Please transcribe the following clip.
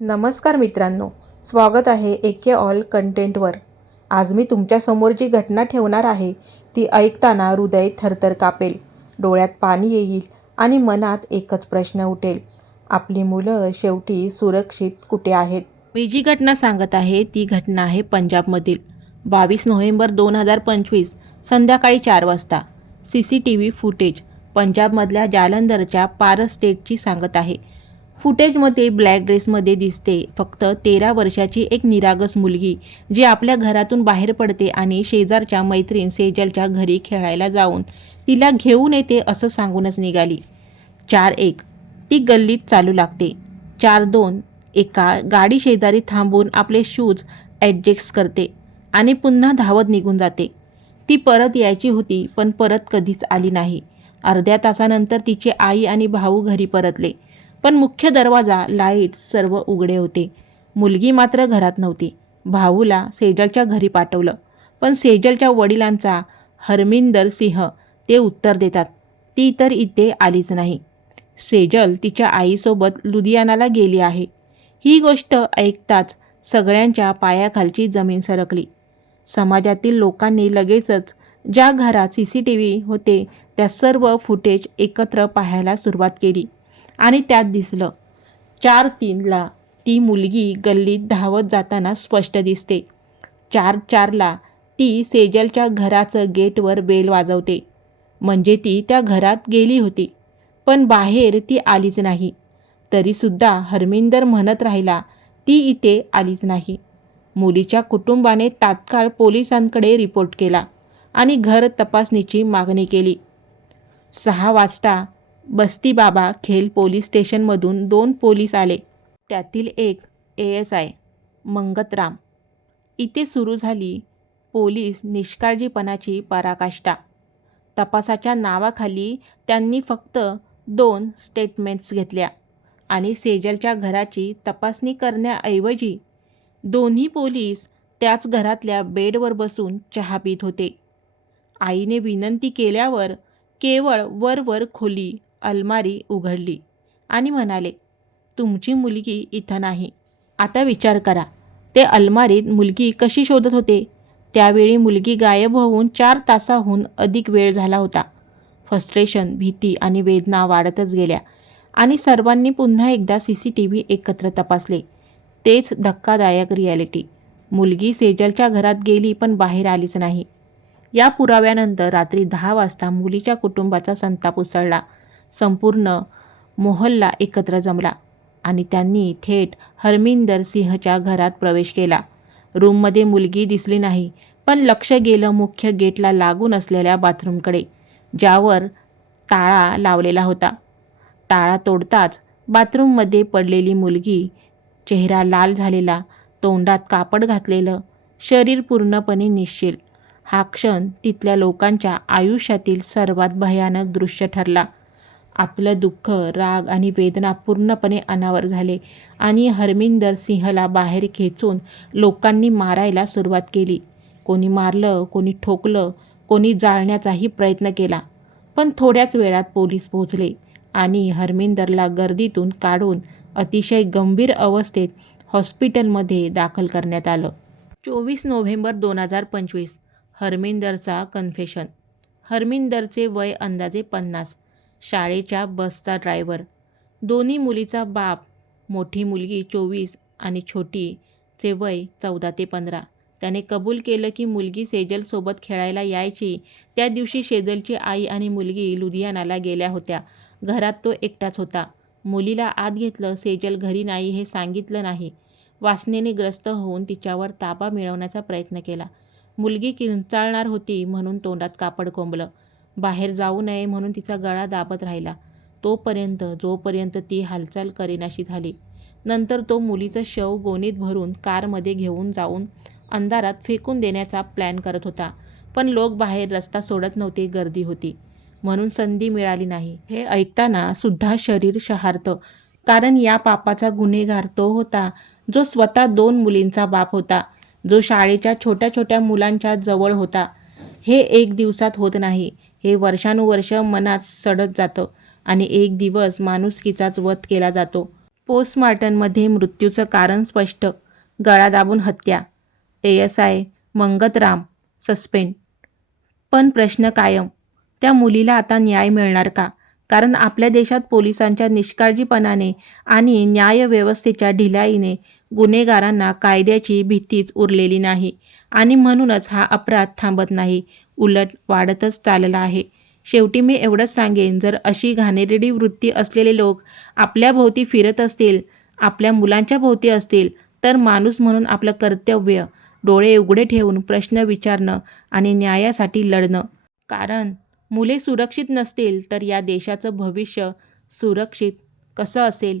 नमस्कार मित्रांनो स्वागत आहे एके ऑल कंटेंटवर. आज मी तुमच्यासमोर जी घटना ठेवणार आहे ती ऐकताना हृदय थरथर कापेल डोळ्यात पाणी येईल आणि मनात एकच प्रश्न उठेल. आपली मुलं शेवटी सुरक्षित कुठे आहेत? मी जी घटना सांगत आहे ती घटना आहे पंजाबमधील. बावीस नोव्हेंबर दोन हजार पंचवीस संध्याकाळी चार वाजता. C C T V footage पंजाबमधल्या जालंधरच्या पारस स्टेटची सांगत आहे. फुटेजमध्ये ब्लॅक ड्रेसमध्ये दिसते. फक्त तेरा वर्षाची एक निरागस मुलगी जी आपल्या घरातून बाहेर पडते आणि शेजारच्या मैत्रीण सेजलच्या घरी खेळायला जाऊन तिला घेऊन येते असं सांगूनच निघाली. चार एक. ती गल्लीत चालू लागते. चार दोन. एका गाडी शेजारी थांबून आपले शूज ॲडजस्ट करते आणि पुन्हा धावत निघून जाते. ती परत यायची होती पण परत कधीच आली नाही. अर्ध्या तासानंतर तिची आई आणि भाऊ घरी परतले. पण मुख्य दरवाजा लाइट सर्व उघडे होते. मुलगी मात्र घरात नव्हती. भाऊला सेजलच्या घरी पाठवलं. पण सेजलच्या वडिलांचा हरमिंदर सिंह ते उत्तर देतात. ती तर इथे आलीच नाही. सेजल तिच्या आईसोबत लुधियानाला गेली आहे. ही गोष्ट ऐकताच सगळ्यांच्या पायाखालची जमीन सरकली. समाजातील लोकांनी लगेचच ज्या घरात सी सी टी व्ही होते त्या सर्व फुटेज एकत्र पाहायला सुरुवात केली. आणि त्यात दिसलं. चार तीनला ती मुलगी गल्लीत धावत जाताना स्पष्ट दिसते. चार चारला ती सेजलच्या घराचं गेटवर बेल वाजवते. म्हणजे ती त्या घरात गेली होती. पण बाहेर ती आलीच नाही. तरीसुद्धा हरमिंदर म्हणत राहिला ती इथे आलीच नाही. मुलीच्या कुटुंबाने तात्काळ पोलिसांकडे रिपोर्ट केला आणि घर तपासणीची मागणी केली. सहा वाजता बस्तीबाबा खेल पोलीस स्टेशनमधून दोन पोलीस आले. त्यातील एक ए एस आय मंगतराम. इथे सुरू झाली पोलीस निष्काळजीपणाची पराकाष्ठा. तपासाच्या नावाखाली त्यांनी फक्त दोन स्टेटमेंट्स घेतल्या आणि सेजलच्या घराची तपासणी करण्याऐवजी दोन्ही पोलीस त्याच घरातल्या बेडवर बसून चहा पित होते. आईने विनंती केल्यावर केवळ वरवर खोली अलमारी उघडली आणि म्हणाले तुमची मुलगी इथं नाही. आता विचार करा. ते अलमारीत मुलगी कशी शोधत होते? त्यावेळी मुलगी गायब होऊन चार तासाहून अधिक वेळ झाला होता. फ्रस्ट्रेशन भीती आणि वेदना वाढतच गेल्या आणि सर्वांनी पुन्हा एकदा सी सी टी व्ही एकत्र तपासले. तेच धक्कादायक रिॲलिटी मुलगी सेजलच्या घरात गेली पण बाहेर आलीच नाही. या पुराव्यानंतर रात्री दहा वाजता मुलीच्या कुटुंबाचा संताप उसळला. संपूर्ण मोहल्ला एकत्र जमला आणि त्यांनी थेट हरमिंदर सिंहच्या घरात प्रवेश केला. रूममध्ये मुलगी दिसली नाही पण लक्ष गेलं मुख्य गेटला लागून असलेल्या बाथरूमकडे ज्यावर टाळा लावलेला होता. टाळा तोडताच बाथरूममध्ये पडलेली मुलगी चेहरा लाल झालेला तोंडात कापड घातलेलं शरीर पूर्णपणे निश्चिल. हा क्षण तिथल्या लोकांच्या आयुष्यातील सर्वात भयानक दृश्य ठरला. आपलं दुःख राग आणि वेदना पूर्णपणे अनावर झाले आणि हरमिंदर सिंहला बाहेर खेचून लोकांनी मारायला सुरुवात केली. कोणी मारलं कोणी ठोकलं कोणी जाळण्याचाही प्रयत्न केला. पण थोड्याच वेळात पोलीस पोहोचले आणि हरमिंदरला गर्दीतून काढून अतिशय गंभीर अवस्थेत हॉस्पिटलमध्ये दाखल करण्यात आलं. चोवीस नोव्हेंबर दोन हजार पंचवीस हरमिंदरचा कन्फेशन. हरमिंदरचे वय अंदाजे पन्नास. शाळेच्या बसचा ड्रायव्हर. दोन्ही मुलीचा बाप मोठी मुलगी चोवीस आणि छोटीचे वय चौदा ते पंधरा. त्याने कबूल केलं की मुलगी सेजलसोबत खेळायला यायची. त्या दिवशी सेजलची आई आणि मुलगी लुधियानाला गेल्या होत्या. घरात तो एकटाच होता. मुलीला आत घेतलं सेजल घरी नाही हे सांगितलं नाही. वासनेने ग्रस्त होऊन तिच्यावर ताबा मिळवण्याचा प्रयत्न केला. मुलगी किंचाळणार होती म्हणून तोंडात कापड कोंबलं. बाहेर जाऊ नये म्हणून तिचा गळा दाबत राहिला. तोपर्यंत जोपर्यंत ती हालचाल करेनाशी झाली नंतर तो मुलीचं शव गोणीत भरून कारमध्ये घेऊन जाऊन अंधारात फेकून देण्याचा प्लॅन करत होता. पण लोक बाहेर रस्ता सोडत नव्हते गर्दी होती. म्हणून संधी मिळाली नाही. हे ऐकताना सुद्धा शरीर शहारतं कारण या पापाचा गुन्हेगार तो होता जो स्वतः दोन मुलींचा बाप होता जो शाळेच्या छोट्या छोट्या मुलांच्या जवळ होता. हे एक दिवसात होत नाही. हे वर्षानुवर्ष मनात सडत जातं आणि एक दिवस माणुसकीचाच वध केला जातो. पोस्टमार्टममध्ये मृत्यूचं कारण स्पष्ट. गळा दाबून हत्या. A S I Mangatram suspend. पण प्रश्न कायम. त्या मुलीला आता न्याय मिळणार का? कारण आपल्या देशात पोलिसांच्या निष्काळजीपणाने आणि न्यायव्यवस्थेच्या ढिलाईने गुन्हेगारांना कायद्याची भीतीच उरलेली नाही आणि म्हणूनच हा अपराध थांबत नाही. उलट वाढतच चालला आहे. शेवटी मी एवढंच सांगेन जर अशी घाणेरडी वृत्ती असलेले लोक आपल्या भोवती फिरत असतील आपल्या मुलांच्या भोवती असतील तर माणूस म्हणून आपलं कर्तव्य डोळे उघडे ठेवून प्रश्न विचारणं आणि न्यायासाठी लढणं. कारण मुले सुरक्षित नसतील तर या देशाचं भविष्य सुरक्षित कसं असेल?